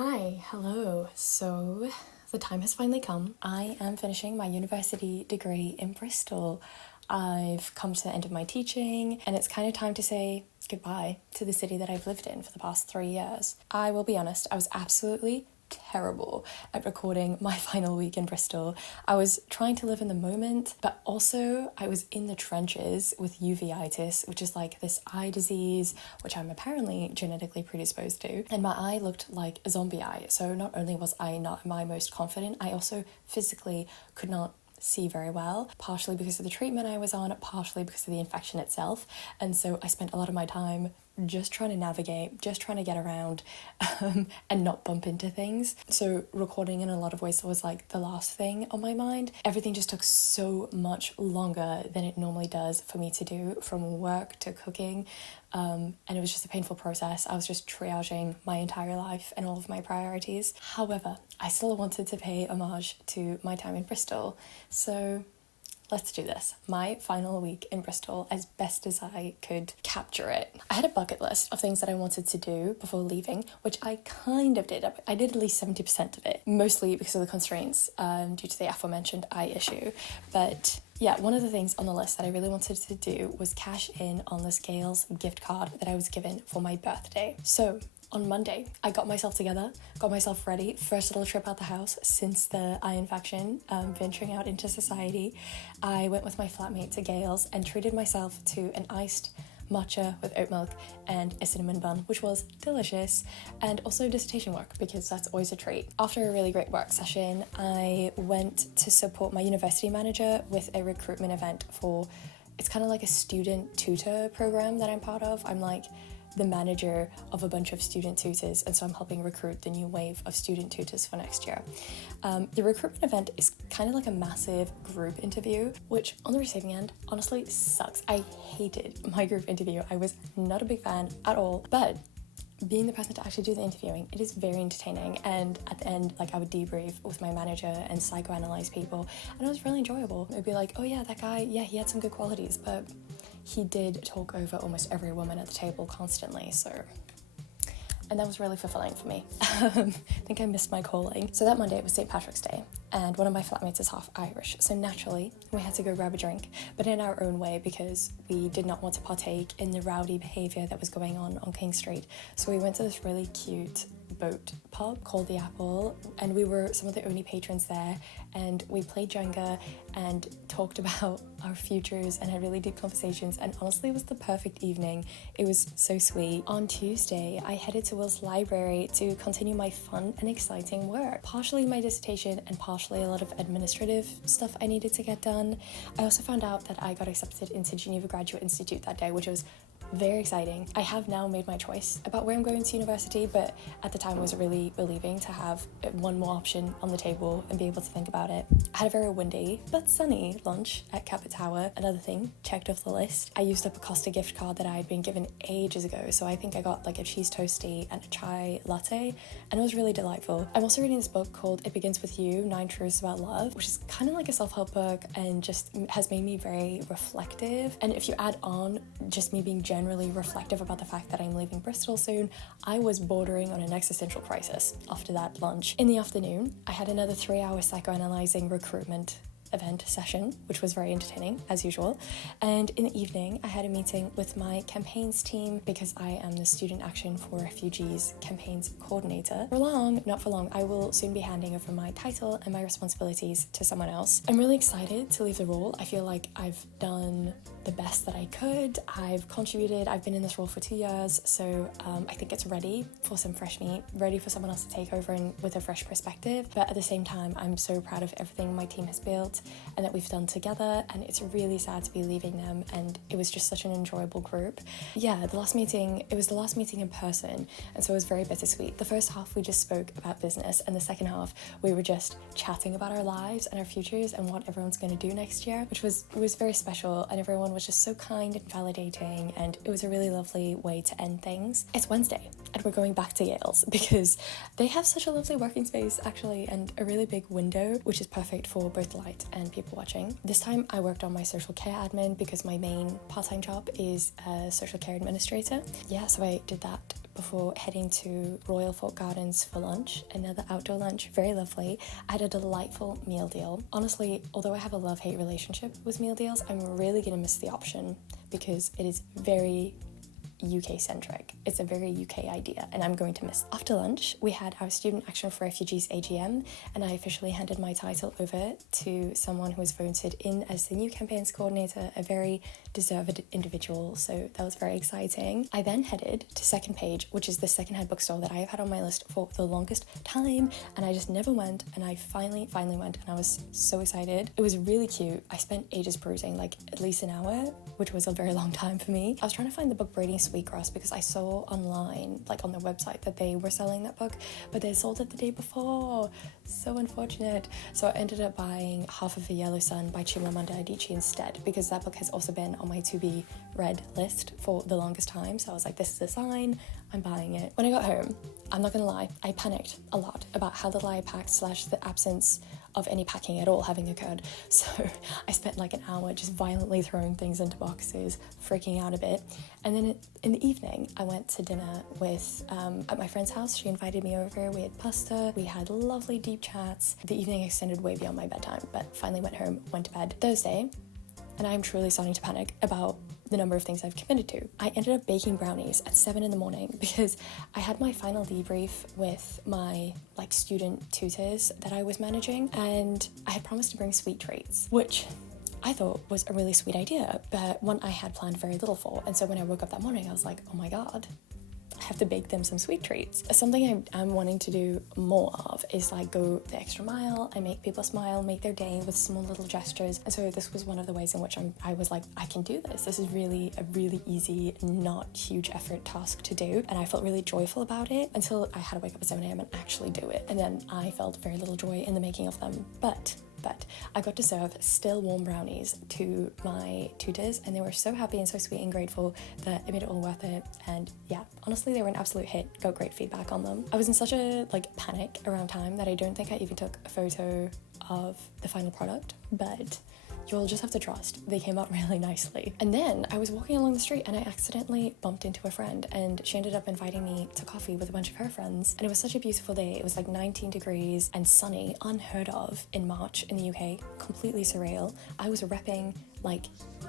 Hi, hello. So the time has finally come. I am finishing my university degree in Bristol. I've come to the end of my teaching, and it's kind of time to say goodbye to the city that I've lived in for the past 3 years. I will be honest, I was absolutely terrible at recording my final week in Bristol. I was trying to live in the moment, but also I was in the trenches with uveitis, which is like this eye disease, which I'm apparently genetically predisposed to. And my eye looked like a zombie eye. So not only was I not my most confident, I also physically could not see very well, partially because of the treatment I was on, partially because of the infection itself. And so I spent a lot of my time just trying to navigate, just trying to get around and not bump into things. So recording in a lot of ways was like the last thing on my mind. Everything just took so much longer than it normally does for me to do, from work to cooking. And it was just a painful process. I was just triaging my entire life and all of my priorities. However, I still wanted to pay homage to my time in Bristol. So let's do this. My final week in Bristol as best as I could capture it. I had a bucket list of things that I wanted to do before leaving, which I kind of did. I did at least 70% of it, mostly because of the constraints due to the aforementioned eye issue. But yeah, one of the things on the list that I really wanted to do was cash in on the Scales gift card that I was given for my birthday. So on Monday, I got myself together, got myself ready. First little trip out the house since the eye infection, venturing out into society. I went with my flatmate to Gales and treated myself to an iced matcha with oat milk and a cinnamon bun, which was delicious, and also dissertation work, because that's always a treat. After a really great work session, I went to support my university manager with a recruitment event for, it's kind of like a student tutor program that I'm part of. I'm like the manager of a bunch of student tutors, and so I'm helping recruit the new wave of student tutors for next year. The recruitment event is kind of like a massive group interview, which on the receiving end honestly sucks. I hated my group interview. I was not a big fan at all, but being the person to actually do the interviewing, it is very entertaining. And at the end, like, I would debrief with my manager and psychoanalyze people, and it was really enjoyable. It would be like, oh yeah, that guy, yeah, he had some good qualities, but he did talk over almost every woman at the table constantly, and that was really fulfilling for me. I think I missed my calling. So that Monday, it was St. Patrick's Day, and one of my flatmates is half Irish, so naturally we had to go grab a drink, but in our own way, because we did not want to partake in the rowdy behaviour that was going on King Street. So we went to this really cute boat pub called The Apple, and we were some of the only patrons there, and we played Jenga and talked about our futures and had really deep conversations, and honestly it was the perfect evening. It was so sweet. On Tuesday, I headed to Will's library to continue my fun and exciting work, partially my dissertation and partially a lot of administrative stuff I needed to get done. I also found out that I got accepted into Geneva Graduate Institute that day, which was very exciting. I have now made my choice about where I'm going to university, but at the time I was really relieving to have one more option on the table and be able to think about it. I had a very windy but sunny lunch at Cabot Tower. Another thing checked off the list. I used up a Costa gift card that I had been given ages ago, so I think I got like a cheese toastie and a chai latte, and it was really delightful. I'm also reading this book called It Begins With You, 9 Truths About Love, which is kind of like a self-help book and just has made me very reflective. And if you add on just me being generally reflective about the fact that I'm leaving Bristol soon, I was bordering on an existential crisis after that lunch. In the afternoon, I had another 3-hour psychoanalyzing recruitment event session, which was very entertaining as usual. And in the evening, I had a meeting with my campaigns team, because I am the Student Action for Refugees campaigns coordinator. For long, not for long, I will soon be handing over my title and my responsibilities to someone else. I'm really excited to leave the role. I feel like I've done the best that I could. I've contributed. I've been in this role for 2 years, so I think it's ready for some fresh meat, ready for someone else to take over and with a fresh perspective. But at the same time, I'm so proud of everything my team has built and that we've done together, and it's really sad to be leaving them, and it was just such an enjoyable group. Yeah, it was the last meeting in person, and so it was very bittersweet. The first half we just spoke about business, and the second half we were just chatting about our lives and our futures and what everyone's going to do next year, which was very special, and everyone was just so kind and validating, and it was a really lovely way to end things. It's Wednesday, and we're going back to Yale's because they have such a lovely working space actually, and a really big window, which is perfect for both light and people watching. This time I worked on my social care admin because my main part-time job is a social care administrator. Yeah, so I did that before heading to Royal Folk Gardens for lunch, another outdoor lunch, very lovely. I had a delightful meal deal. Honestly, although I have a love-hate relationship with meal deals, I'm really gonna miss the option because it is very UK centric. It's a very UK idea and I'm going to miss. After lunch, we had our Student Action for Refugees AGM, and I officially handed my title over to someone who was voted in as the new campaigns coordinator, a very deserved individual, so that was very exciting. I then headed to Second Page, which is the secondhand bookstore that I have had on my list for the longest time, and I just never went, and I finally went, and I was so excited. It was really cute. I spent ages perusing, like at least an hour, which was a very long time for me. I was trying to find the book Braiding Sweetgrass because I saw online, like on their website, that they were selling that book, but they sold it the day before. So unfortunate. So I ended up buying Half of a Yellow Sun by Chimamanda Adichie instead, because that book has also been on my to be read list for the longest time. So I was like, this is a sign, I'm buying it. When I got home, I'm not gonna lie, I panicked a lot about how little I packed / the absence of any packing at all having occurred. So I spent like an hour just violently throwing things into boxes, freaking out a bit. And then in the evening, I went to dinner with at my friend's house. She invited me over. We had pasta. We had lovely deep chats. The evening extended way beyond my bedtime, but finally went home, went to bed. Thursday, and I'm truly starting to panic about the number of things I've committed to. I ended up baking brownies at 7 a.m. because I had my final debrief with my student tutors that I was managing, and I had promised to bring sweet treats, which I thought was a really sweet idea, but one I had planned very little for. And so when I woke up that morning, I was like, oh my God, I have to bake them some sweet treats. Something I'm wanting to do more of is go the extra mile and make people smile, make their day with small little gestures. And so this was one of the ways in which I was like, I can do this. This is really a really easy, not huge effort task to do. And I felt really joyful about it until I had to wake up at 7 a.m. and actually do it. And then I felt very little joy in the making of them. But I got to serve still warm brownies to my tutors, and they were so happy and so sweet and grateful that it made it all worth it. And yeah, honestly, they were an absolute hit. Got great feedback on them. I was in such a panic around time that I don't think I even took a photo of the final product, but you'll just have to trust. They came out really nicely. And then I was walking along the street and I accidentally bumped into a friend, and she ended up inviting me to coffee with a bunch of her friends. And it was such a beautiful day. It was 19 degrees and sunny, unheard of in March in the UK, completely surreal. I was repping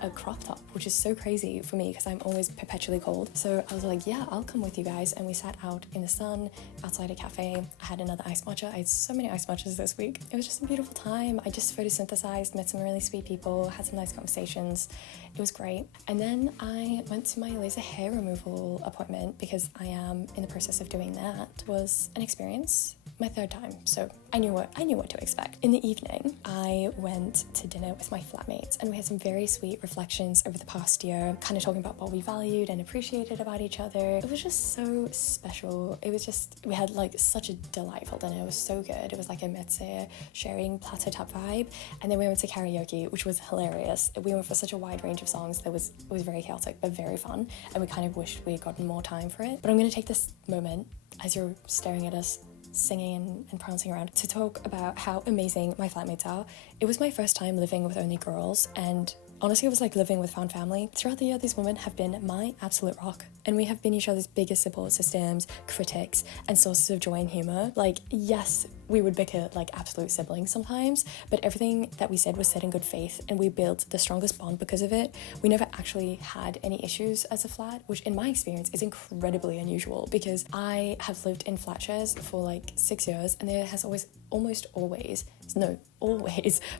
a crop top, which is so crazy for me because I'm always perpetually cold. So I was like, yeah, I'll come with you guys. And we sat out in the sun outside a cafe. I had another iced matcha. I had so many iced matchas this week. It was just a beautiful time. I just photosynthesized, met some really sweet people, had some nice conversations. It was great. And then I went to my laser hair removal appointment because I am in the process of doing that. It was an experience. My third time, so I knew what to expect. In the evening, I went to dinner with my flatmates, and we had some very sweet reflections over the past year, kind of talking about what we valued and appreciated about each other. It was just so special. It was just, we had such a delightful dinner. It was so good. It was like a mezze sharing platter top vibe, and then we went to karaoke, which was hilarious. We went for such a wide range of songs that it was very chaotic but very fun, and we kind of wished we had gotten more time for it. But I'm going to take this moment as you're staring at us singing and prancing around to talk about how amazing my flatmates are. It was my first time living with only girls, and honestly it was like living with found family. Throughout the year, these women have been my absolute rock, and we have been each other's biggest support systems, critics, and sources of joy and humor. Yes, we would bicker like absolute siblings sometimes, but everything that we said was said in good faith, and we built the strongest bond because of it. We never actually had any issues as a flat, which in my experience is incredibly unusual because I have lived in flat shares for 6 years, and there has always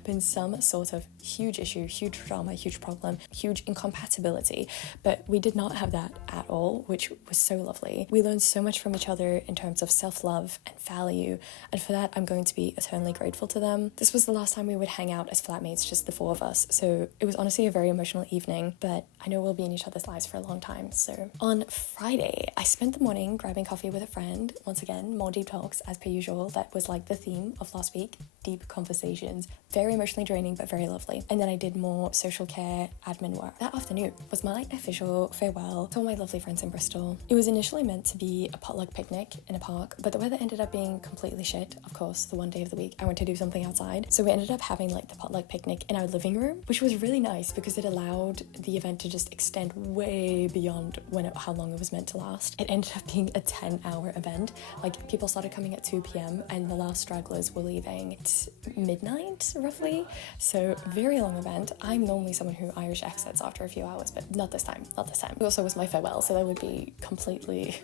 been some sort of huge issue, huge drama, huge problem, huge incompatibility, but we did not have that at all, which was so lovely. We learned so much from each other in terms of self-love and value, and for that, I'm going to be eternally grateful to them. This was the last time we would hang out as flatmates, just the four of us, so it was honestly a very emotional evening, but I know we'll be in each other's lives for a long time. So on Friday, I spent the morning grabbing coffee with a friend. Once again, more deep talks as per usual. That was like the theme of last week, deep conversations. Very emotionally draining, but very lovely. And then I did more social care admin work. That afternoon was my official farewell to all my lovely friends in Bristol. It was initially meant to be a potluck picnic in a park, but the weather ended up being completely shit. Of course, the one day of the week I went to do something outside, so we ended up having like the potluck picnic in our living room, which was really nice because it allowed the event to just extend way beyond how long it was meant to last. It ended up being a 10-hour event. Like, people started coming at 2 p.m. and the last stragglers were leaving at midnight roughly, so very long event. I'm normally someone who Irish exits after a few hours, but not this time. It also was my farewell, so that would be completely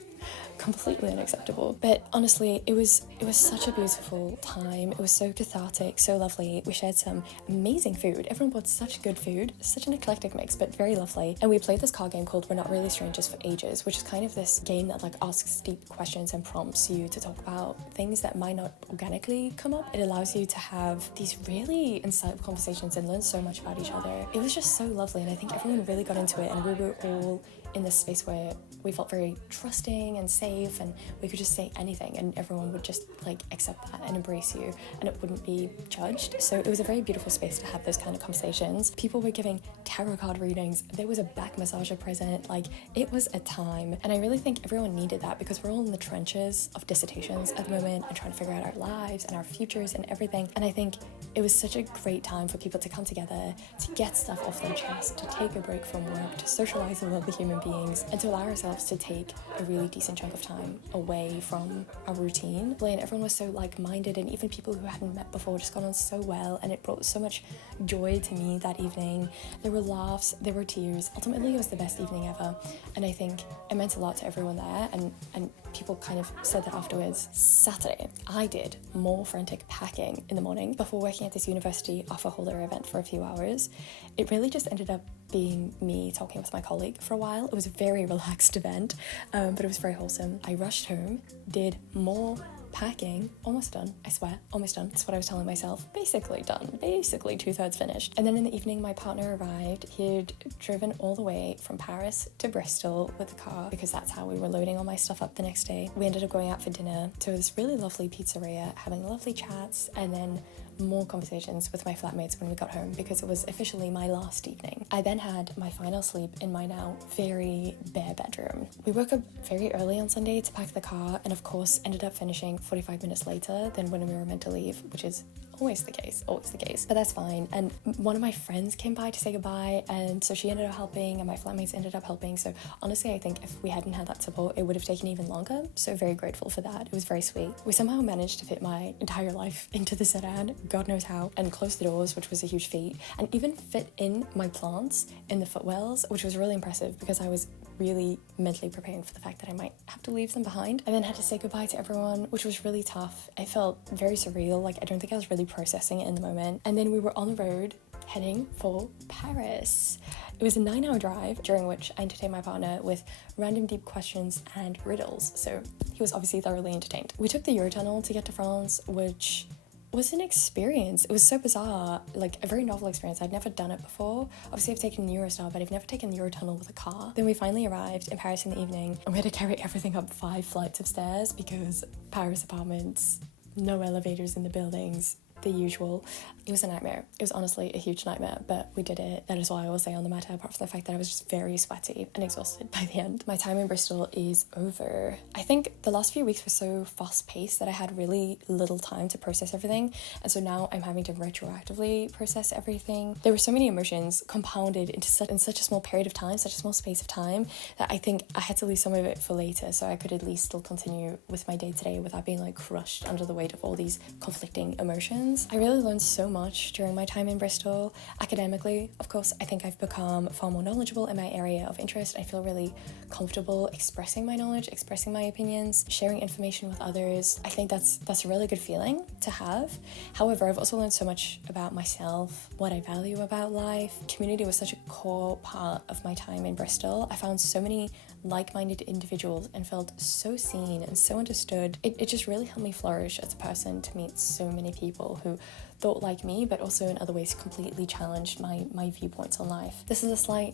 unacceptable. But honestly, it was such a beautiful time. It was so cathartic, so lovely. We shared some amazing food. Everyone brought such good food, such an eclectic mix, but very lovely. And we played this card game called We're Not Really Strangers for ages, which is kind of this game that like asks deep questions and prompts you to talk about things that might not organically come up. It allows you to have these really insightful conversations and learn so much about each other. It was just so lovely, and I think everyone really got into it, and we were all in this space where we felt very trusting and safe, and we could just say anything and everyone would just like accept that and embrace you, and it wouldn't be judged. So it was a very beautiful space to have those kind of conversations. People were giving tarot card readings, there was a back massager present, like it was a time. And I really think everyone needed that because we're all in the trenches of dissertations at the moment and trying to figure out our lives and our futures and everything. And I think it was such a great time for people to come together, to get stuff off their chest, to take a break from work, to socialize with other human beings, and to allow ourselves to take a really decent chunk of time away from our routine. And everyone was so like-minded, and even people who hadn't met before just got on so well, and it brought so much joy to me that evening. There were laughs, there were tears. Ultimately, it was the best evening ever, and I think it meant a lot to everyone there, and people kind of said that afterwards. Saturday, I did more frantic packing in the morning before working at this university offer holder event for a few hours. It really just ended up being me talking with my colleague for a while. It was a very relaxed event, but it was very wholesome. I rushed home, did more packing, almost done, I swear, almost done. That's what I was telling myself. Basically done, basically 2/3 finished. And then in the evening, my partner arrived. He'd driven all the way from Paris to Bristol with the car because that's how we were loading all my stuff up the next day. We ended up going out for dinner to this really lovely pizzeria, having lovely chats, and then more conversations with my flatmates when we got home because it was officially my last evening. I then had my final sleep in my now very bare bedroom. We woke up very early on Sunday to pack the car, and of course ended up finishing 45 minutes later than when we were meant to leave, which is always the case, but that's fine. And one of my friends came by to say goodbye, and so she ended up helping, and my flatmates ended up helping. So honestly, I think if we hadn't had that support, it would have taken even longer. So very grateful for that. It was very sweet. We somehow managed to fit my entire life into the sedan, God knows how, and close the doors, which was a huge feat, and even fit in my plants in the footwells, which was really impressive because I was really mentally preparing for the fact that I might have to leave them behind. I then had to say goodbye to everyone, which was really tough. It felt very surreal. Like, I don't think I was really processing it in the moment. And then we were on the road heading for Paris. It was a 9-hour drive, during which I entertained my partner with random deep questions and riddles. So he was obviously thoroughly entertained. We took the Eurotunnel to get to France, which was an experience. It was so bizarre, like a very novel experience. I'd never done it before. Obviously I've taken the Eurostar, but I've never taken the Eurotunnel with a car. Then we finally arrived in Paris in the evening, and we had to carry everything up 5 flights of stairs because Paris apartments, no elevators in the buildings, the usual. It was a nightmare. It was honestly a huge nightmare, but we did it. That is all I will say on the matter, apart from the fact that I was just very sweaty and exhausted by the end. My time in Bristol is over. I think the last few weeks were so fast-paced that I had really little time to process everything, and so now I'm having to retroactively process everything. There were so many emotions compounded in such a small period of time, such a small space of time, that I think I had to leave some of it for later so I could at least still continue with my day today without being like crushed under the weight of all these conflicting emotions. I really learned so much during my time in Bristol. Academically, of course, I think I've become far more knowledgeable in my area of interest. I feel really comfortable expressing my knowledge, expressing my opinions, sharing information with others. I think that's a really good feeling to have. However, I've also learned so much about myself, what I value about life. Community was such a core part of my time in Bristol. I found so many like-minded individuals and felt so seen and so understood. It just really helped me flourish as a person to meet so many people who thought like me, but also in other ways completely challenged my viewpoints on life. This is a slight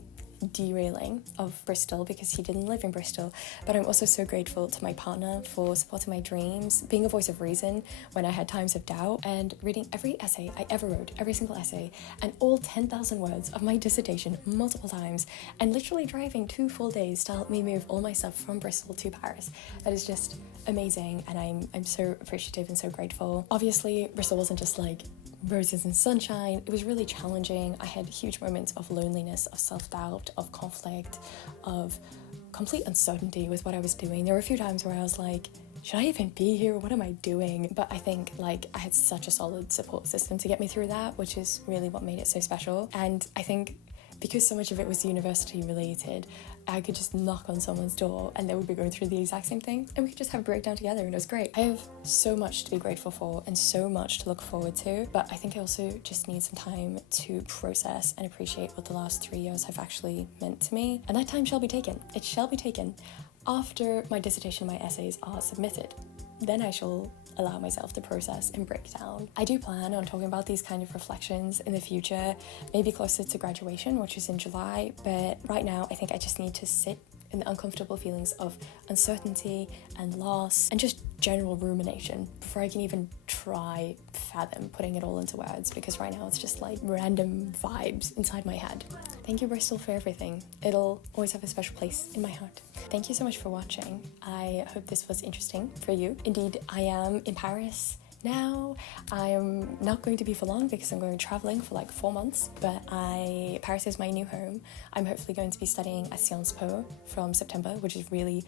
derailing of Bristol because he didn't live in Bristol, but I'm also so grateful to my partner for supporting my dreams, being a voice of reason when I had times of doubt, and reading every essay I ever wrote, every single essay, and all 10,000 words of my dissertation multiple times, and literally driving 2 full days to help me move all my stuff from Bristol to Paris. That is just amazing, and I'm so appreciative and so grateful. Obviously, Bristol wasn't just like roses and sunshine. It was really challenging. I had huge moments of loneliness, of self-doubt, of conflict, of complete uncertainty with what I was doing. There were a few times where I was like, should I even be here? What am I doing? But I think like I had such a solid support system to get me through that, which is really what made it so special. And I think because so much of it was university related, I could just knock on someone's door and they would be going through the exact same thing, and we could just have a breakdown together, and it was great. I have so much to be grateful for and so much to look forward to, but I think I also just need some time to process and appreciate what the last 3 years have actually meant to me, and that time shall be taken. It shall be taken after my dissertation and my essays are submitted. Then I shall allow myself to process and break down. I do plan on talking about these kind of reflections in the future, maybe closer to graduation, which is in July, but right now I think I just need to sit in the uncomfortable feelings of uncertainty and loss and just general rumination before I can even try fathom putting it all into words, because right now it's just like random vibes inside my head. Thank you, Bristol, for everything. It'll always have a special place in my heart. Thank you so much for watching. I hope this was interesting for you. Indeed, I am in Paris now. I'm not going to be for long because I'm going traveling for like 4 months, but Paris is my new home. I'm hopefully going to be studying at Sciences Po from September, which is really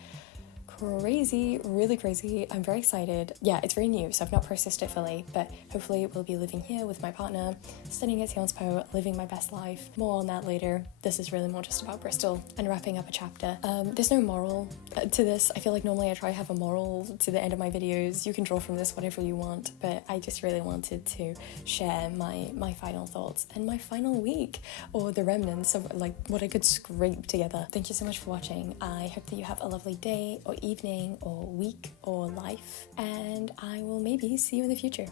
crazy. I'm very excited. Yeah, it's very new, so I've not processed it fully, but hopefully we'll be living here with my partner, studying at Sciences Po, living my best life. More on that later. This is really more just about Bristol and wrapping up a chapter. There's no moral to this. I feel like normally I try to have a moral to the end of my videos. You can draw from this whatever you want, but I just really wanted to share my final thoughts and my final week, or the remnants of like what I could scrape together. Thank you so much for watching. I hope that you have a lovely day or evening or week or life, and I will maybe see you in the future.